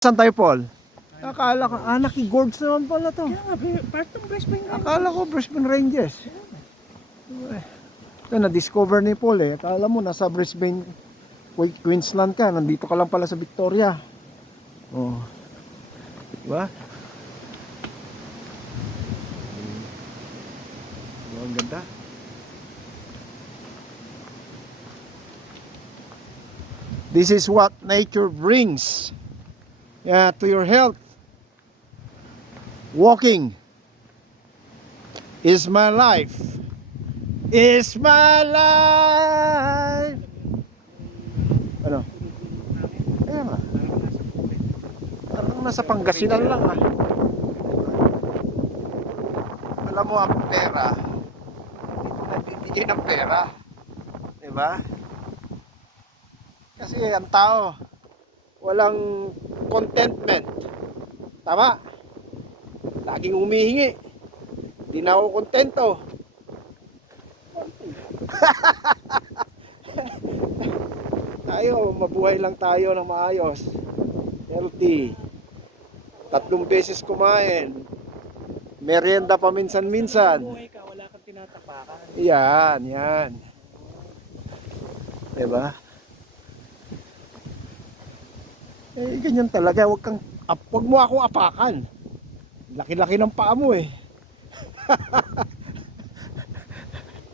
Saan tayo, Paul? Akala ko, nakigords naman pala to. Kaya nga, part ng Brisbane Rangers. Akala ko Brisbane Rangers. Ito, na-discover ni Paul eh. Akala mo, nasa Brisbane, Queensland ka. Nandito ka lang pala sa Victoria. Oh. Diba? Oh, ang ganda. This is what nature brings. Yeah, to your health. Walking is my life. Is my life. Ano? Ayan nga. Parang nasa Pangasinan lang ah. Alam mo ang pera. Nagbibigay ng pera. Diba? Kasi ang tao walang contentment. Tama? Laging humihingi. Hindi na ako kontento. Tayo, mabuhay lang tayo ng maayos. Healthy. 3 beses kumain. Merienda pa minsan-minsan. Buhay ka, wala kang tinatapakan. Yan. Diba? Eh, ganyan talaga. Wag mo akong apakan. Laki-laki ng paa mo eh.